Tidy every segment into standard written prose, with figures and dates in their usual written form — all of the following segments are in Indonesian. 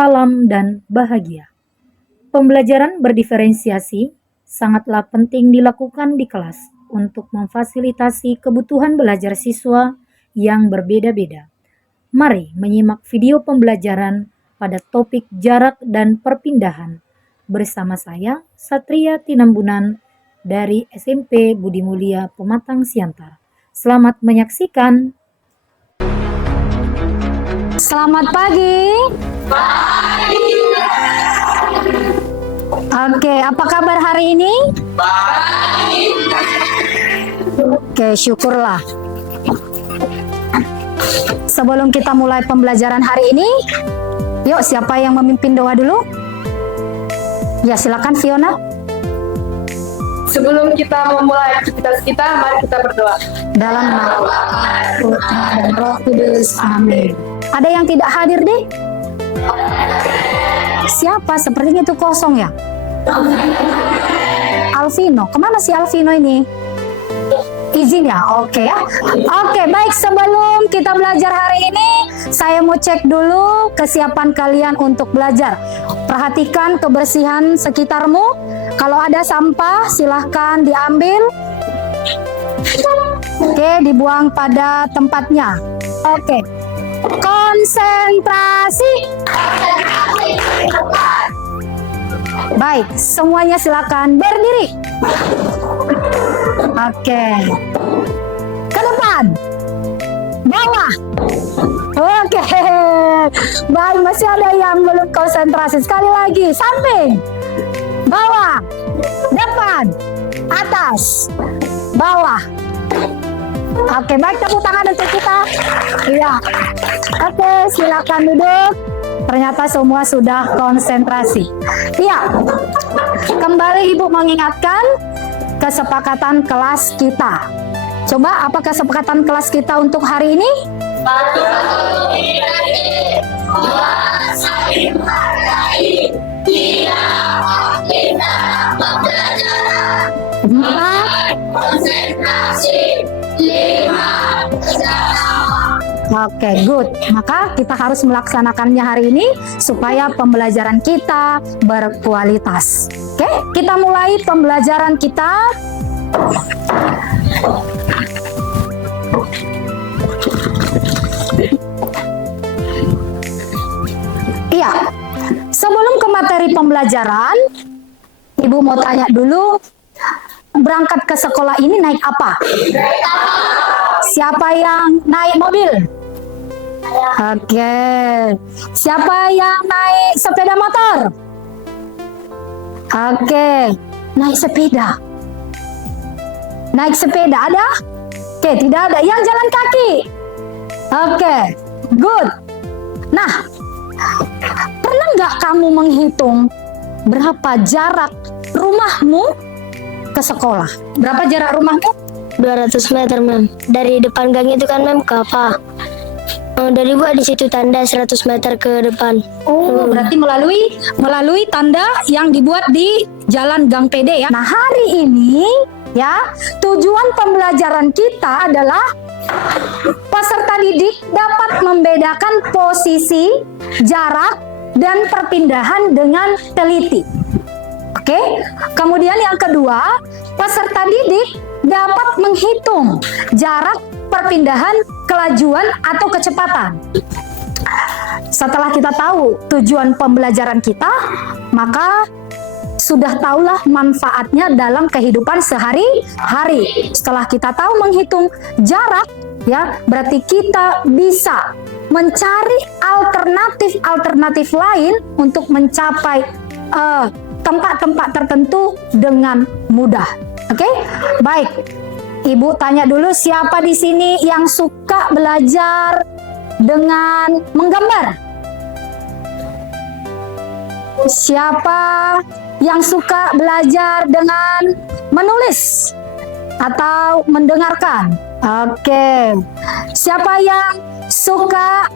salam, dan bahagia. Pembelajaran berdiferensiasi sangatlah penting dilakukan di kelas untuk memfasilitasi kebutuhan belajar siswa yang berbeda-beda. Mari menyimak video pembelajaran pada topik jarak dan perpindahan bersama saya, Satria Tinambunan dari SMP Budi Mulia Pematang Siantar. Selamat menyaksikan. Selamat pagi. Oke, apa kabar hari ini? Baik. Oke, syukurlah. Sebelum kita mulai pembelajaran hari ini, yuk siapa yang memimpin doa dulu? Ya, silakan Fiona. Sebelum kita memulai aktivitas kita, mari kita berdoa. Dalam nama Allah, Putra dan Roh Kudus. Amin. Ada yang tidak hadir deh? Siapa? Sepertinya itu kosong ya? Alvino. Kemana si Alvino ini? Izin ya? Oke ya. Oke, baik, sebelum kita belajar hari ini, saya mau cek dulu kesiapan kalian untuk belajar. Perhatikan kebersihan sekitarmu. Kalau ada sampah, silahkan diambil. Oke, dibuang pada tempatnya. Oke. Konsentrasi. Baik, semuanya silakan berdiri. Oke. Ke depan. Bawah. Oke. Baik, masih ada yang belum konsentrasi. Sekali lagi, samping. Bawah. Depan. Atas. Bawah. Oke, baik, tepuk tangan untuk kita. Iya. Oke, silakan duduk. Ternyata semua sudah konsentrasi. Iya. Kembali Ibu mengingatkan kesepakatan kelas kita. Coba, apa kesepakatan kelas kita untuk hari ini? Saling menghargai, tidak menghina pembelajaran. 4. Konsentrasi. 5. Oke, good. Maka kita harus melaksanakannya hari ini supaya pembelajaran kita berkualitas. Oke, kita mulai pembelajaran kita. Iya, sebelum ke materi pembelajaran, Ibu mau tanya dulu, berangkat ke sekolah ini naik apa? Siapa yang naik mobil? Oke. Siapa yang naik sepeda motor? Oke. Naik sepeda. Naik sepeda ada? Oke, tidak ada. Yang jalan kaki? Oke, good. Nah, pernah nggak kamu menghitung berapa jarak rumahmu ke sekolah? Berapa jarak rumahmu? 200 meter, Mem. Dari depan gang itu kan, Mem, ke apa? Dari buat di situ tanda 100 meter ke depan. Oh, berarti melalui tanda yang dibuat di Jalan Gang PD ya. Nah, hari ini ya, tujuan pembelajaran kita adalah peserta didik dapat membedakan posisi, jarak, dan perpindahan dengan teliti. Oke, kemudian yang kedua, peserta didik dapat menghitung jarak perpindahan, kelajuan, atau kecepatan. Setelah kita tahu tujuan pembelajaran kita, maka sudah tahulah manfaatnya dalam kehidupan sehari-hari. Setelah kita tahu menghitung jarak, ya, berarti kita bisa mencari alternatif lain untuk mencapai tempat-tempat tertentu dengan mudah. Oke, baik. Ibu tanya dulu, siapa di sini yang suka belajar dengan menggambar? Siapa yang suka belajar dengan menulis atau mendengarkan? Oke. Siapa yang suka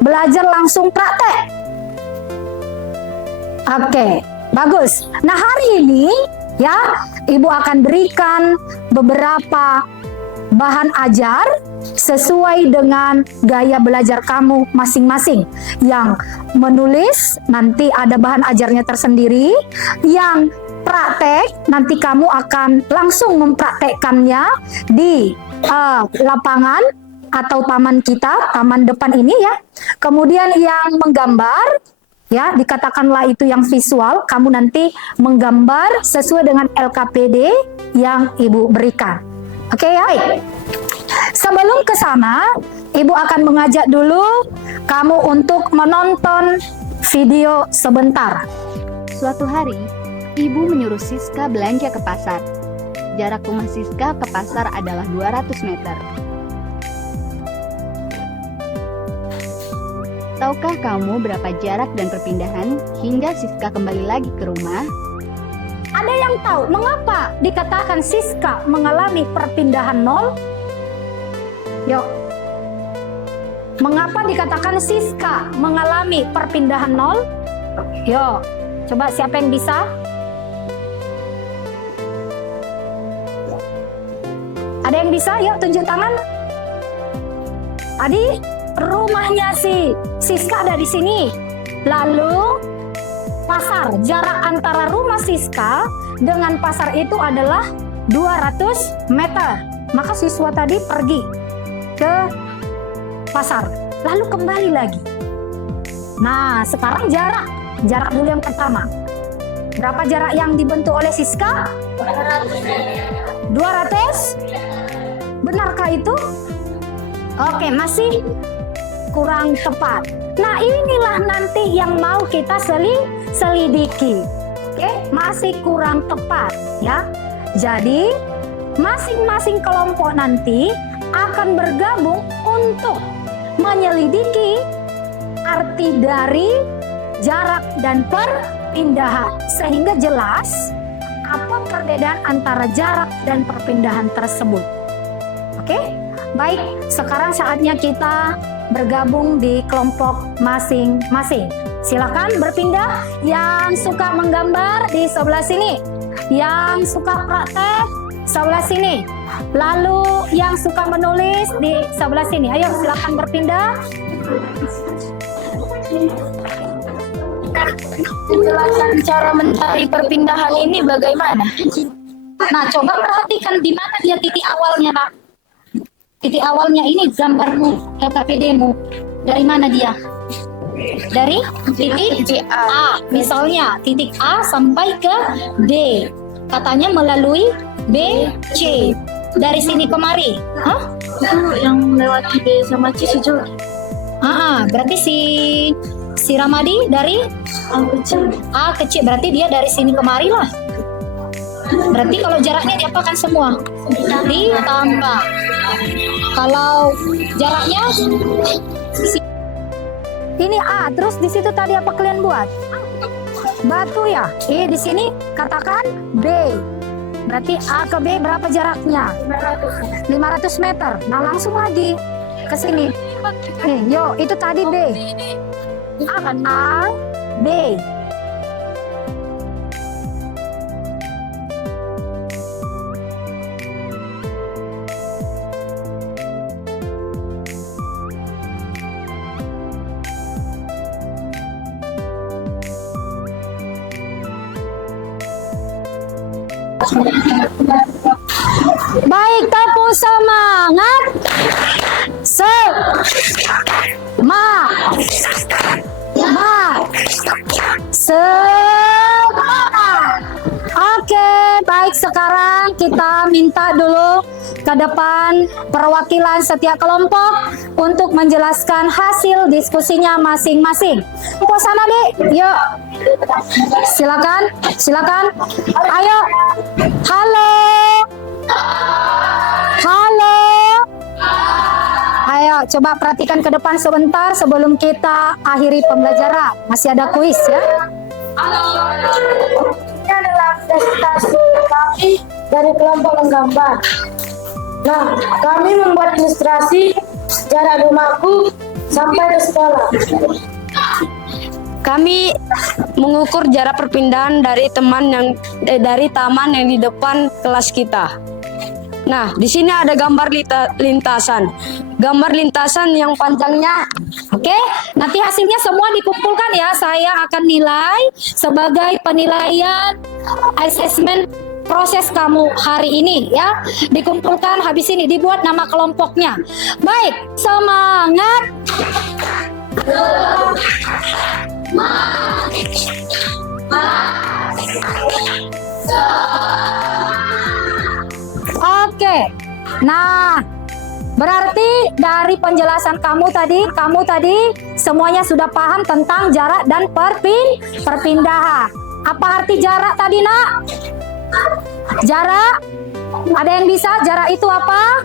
belajar langsung praktek? Oke, bagus. Nah, hari ini ya, Ibu akan berikan beberapa bahan ajar sesuai dengan gaya belajar kamu masing-masing. Yang menulis nanti ada bahan ajarnya tersendiri, yang praktek nanti kamu akan langsung mempraktekkannya di lapangan atau taman kita, taman depan ini ya. Kemudian yang menggambar, ya dikatakanlah itu yang visual, kamu nanti menggambar sesuai dengan LKPD yang Ibu berikan. Oke ya. Sebelum ke sana, Ibu akan mengajak dulu kamu untuk menonton video sebentar. Suatu hari, Ibu menyuruh Siska belanja ke pasar. Jarak rumah Siska ke pasar adalah 200 meter. Tahukah kamu berapa jarak dan perpindahan hingga Siska kembali lagi ke rumah? Ada yang tahu mengapa dikatakan Siska mengalami perpindahan nol? Yuk. Mengapa dikatakan Siska mengalami perpindahan nol? Yuk, coba siapa yang bisa? Ada yang bisa? Yuk tunjuk tangan. Tadi rumahnya si Siska ada di sini. Lalu pasar, jarak antara rumah Siska dengan pasar itu adalah 200 meter. Maka siswa tadi pergi ke pasar, lalu kembali lagi. Nah, sekarang jarak dulu yang pertama. Berapa jarak yang dibentuk oleh Siska? 200? Benarkah itu? Oke, masih kurang tepat. Nah, inilah nanti yang mau kita selidiki. Oke, masih kurang tepat ya. Jadi, masing-masing kelompok nanti akan bergabung untuk menyelidiki arti dari jarak dan perpindahan sehingga jelas apa perbedaan antara jarak dan perpindahan tersebut. Oke, baik. Sekarang saatnya kita bergabung di kelompok masing-masing. Silakan berpindah. Yang suka menggambar di sebelah sini, yang suka praktek sebelah sini, lalu yang suka menulis di sebelah sini. Ayo silakan berpindah. Penjelasan cara mencari perpindahan ini bagaimana? Nah, coba perhatikan di mana dia titik awalnya, Pak. Titik awalnya ini gambarmu, LKPD-mu. Dari mana dia? Dari titik A. Misalnya titik A sampai ke D. Katanya melalui B, C. Dari sini kemari. Hah? Itu yang melewati B sama C sejauh Berarti si Ramadi dari A ke C. Berarti dia dari sini kemari lah. Berarti kalau jaraknya diapakan semua? Ditambah. Kalau jaraknya ini A, terus di situ tadi apa kalian buat? Batu ya. Di sini katakan B. Berarti A ke B berapa jaraknya? 500 meter. Nah, langsung lagi ke sini. Yo, itu tadi B. A, B. Baik, tepuk semangat. Semangat. Oke, baik, sekarang kita minta dulu ke depan perwakilan setiap kelompok untuk menjelaskan hasil diskusinya masing-masing. Ke sana, Dik. Yuk. Silakan. Ayo. Halo. Ayo, coba perhatikan ke depan sebentar sebelum kita akhiri pembelajaran. Masih ada kuis ya. Ini adalah presentasi kami dari kelompok menggambar. Nah, kami membuat ilustrasi jarak rumahku sampai ke sekolah. Kami mengukur jarak perpindahan dari taman yang di depan kelas kita. Nah, di sini ada gambar lintasan. Gambar lintasan yang panjangnya. Oke, nanti hasilnya semua dikumpulkan ya. Saya akan nilai sebagai penilaian asesmen proses kamu hari ini ya. Dikumpulkan habis ini dibuat nama kelompoknya. Baik, semangat. Oke. Nah, berarti dari penjelasan kamu tadi semuanya sudah paham tentang jarak dan perpindahan. Apa arti jarak tadi, Nak? Jarak? Ada yang bisa? Jarak itu apa?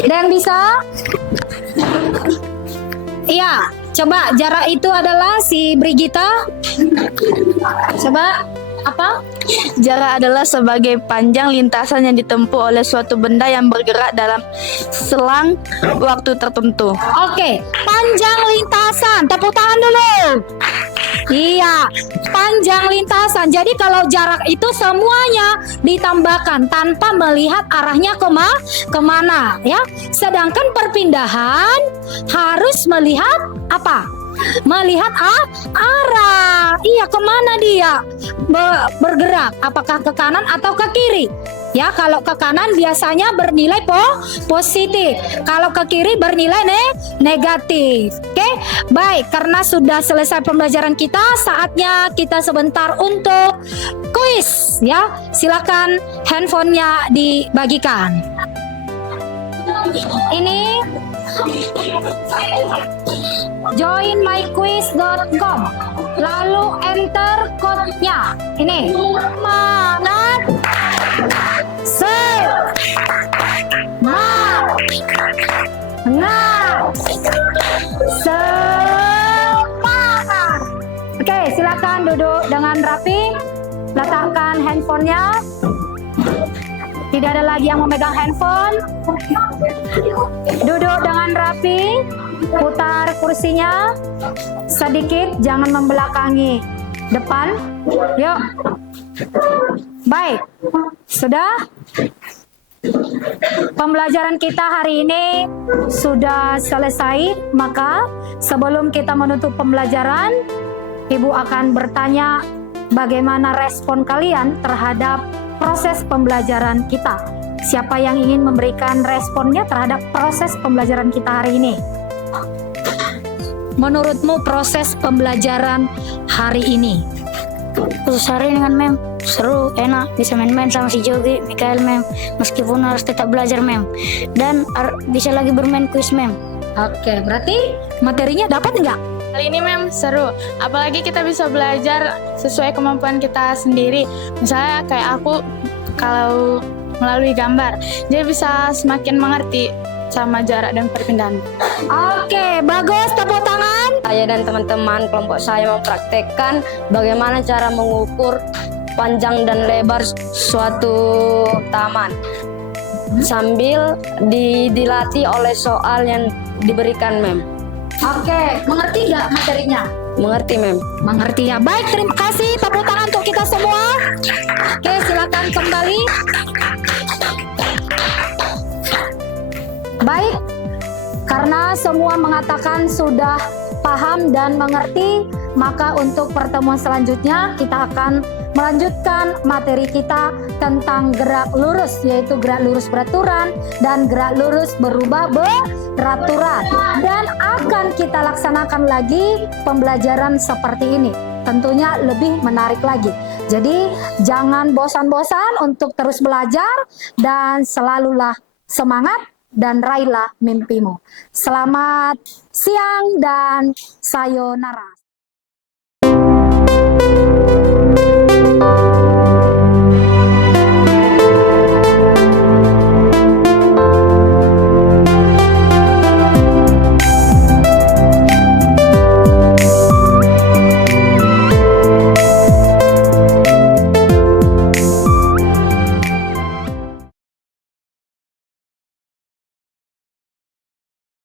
Ada yang bisa? Iya, coba jarak itu adalah si Brigita. Coba apa? Jarak adalah sebagai panjang lintasan yang ditempuh oleh suatu benda yang bergerak dalam selang waktu tertentu. Oke, panjang lintasan. Tepuk tangan dulu. Iya, panjang lintasan. Jadi kalau jarak itu semuanya ditambahkan tanpa melihat arahnya kemana, ya. Sedangkan perpindahan harus melihat apa? Melihat arah. Iya, kemana dia bergerak? Apakah ke kanan atau ke kiri? Ya, kalau ke kanan biasanya bernilai positif. Kalau ke kiri bernilai negatif. Oke, baik. Karena sudah selesai pembelajaran kita, saatnya kita sebentar untuk kuis. Ya, silakan handphonenya dibagikan. Ini joinmyquiz.com, lalu enter code-nya. Ini semangat, semangat. Oke, silakan duduk dengan rapi, letakkan handphonenya. Tidak ada lagi yang memegang handphone. Duduk dengan rapi, putar kursinya sedikit, jangan membelakangi depan. Yuk. Baik, sudah. Pembelajaran kita hari ini sudah selesai. Maka sebelum kita menutup pembelajaran, Ibu akan bertanya bagaimana respon kalian terhadap proses pembelajaran kita. Siapa yang ingin memberikan responnya terhadap proses pembelajaran kita hari ini? Menurutmu proses pembelajaran hari ini? Khusus hari ini kan Mem, seru, enak, bisa main-main sama si Jogi, Mikael Mem, meskipun harus tetap belajar Mem, dan bisa lagi bermain kuis Mem. Oke, berarti materinya dapat nggak? Kali ini Mem seru, apalagi kita bisa belajar sesuai kemampuan kita sendiri. Misalnya kayak aku kalau melalui gambar, jadi bisa semakin mengerti sama jarak dan perpindahan. Oke, bagus, tepuk tangan. Saya dan teman-teman kelompok saya mempraktekkan bagaimana cara mengukur panjang dan lebar suatu taman sambil dilatih oleh soal yang diberikan Mem. Oke, mengerti nggak materinya? Mengerti Mem. Mengerti ya. Baik, terima kasih. Tepuk tangan untuk kita semua. Oke, silakan kembali. Baik, karena semua mengatakan sudah paham dan mengerti, maka untuk pertemuan selanjutnya kita akan melanjutkan materi kita tentang gerak lurus, yaitu gerak lurus beraturan dan gerak lurus berubah beraturan. Dan akan kita laksanakan lagi pembelajaran seperti ini, tentunya lebih menarik lagi. Jadi jangan bosan-bosan untuk terus belajar dan selalulah semangat dan raihlah mimpimu. Selamat siang dan sayonara.